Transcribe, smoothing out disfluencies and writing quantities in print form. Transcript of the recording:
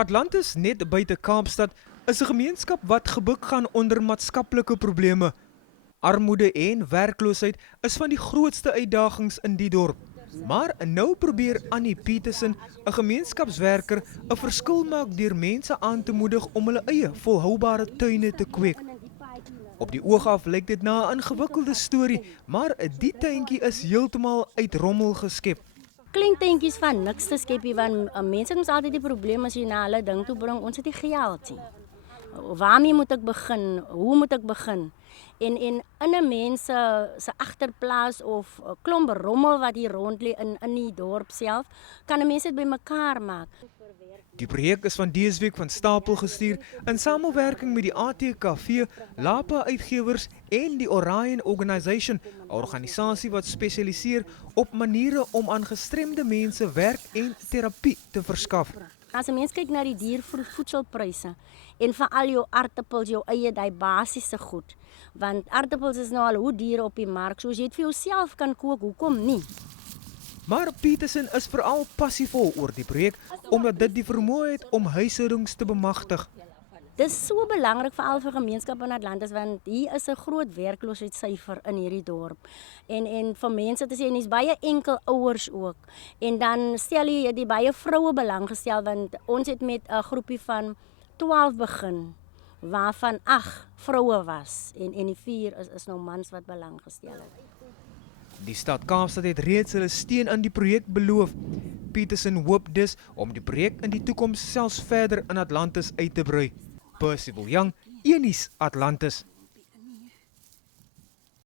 Atlantis, net buite Kaapstad, is 'n gemeenskap wat gebuk gaan onder maatskaplike probleme. Armoede en werkloosheid is van die grootste uitdagings in die dorp. Maar nou probeer Annie Petersen, 'n gemeenskapswerker, 'n verskil maak deur mense aan te moedig om hulle eie volhoubare tuine te kweek. Op die oog af lyk dit na 'n ingewikkelde storie, maar die tuintjie is heeltemal uit rommel geskep. Kleintjies van niks te skep nie, want mense het ons altyd die probleem as jy na hulle ding toe bring, ons het nie geld nie. Waarmee moet ek begin? Hoe moet ek begin? En in 'n mens se agterplaas of 'n klomp rommel wat hier rond lê in die dorp self, kan 'n mens dit bymekaar maak. Die projek is van dese week van stapel gestuur in samewerking met die ATKV, Lapa Uitgewers en die Orion Organisation, 'n organisasie wat spesialiseer op maniere om aan gestremde mense werk en terapie te verskaf. As 'n mens kyk na die diervoedselpryse en veral jou aartappels, jou eie daai basiese goed, want aartappels is nou al hoe duur op die mark, so as jy dit vir jouself kan kook, hoekom nie? Maar Petersen is veral passievol oor die projek omdat dit die vermoë het om huishoudings te bemagtig. Dis so belangrik veral vir gemeenskappe in Atlantis, want hier is 'n groot werkloosheidssyfer in hierdie dorp. En vir mense te sê, en dis baie enkel ouers ook. En dan stel jy die baie vroue belang gestel, want ons het met 'n groepie van 12 begin, waarvan 8 vroue was en die 4 is nou mans wat belang gestel het. Die stad Kaapstad het reeds hulle steun aan die projek beloof. Petersen hoop dus om die projek in die toekoms selfs verder in Atlantis uit te brei. Percival Young, Unies Atlantis.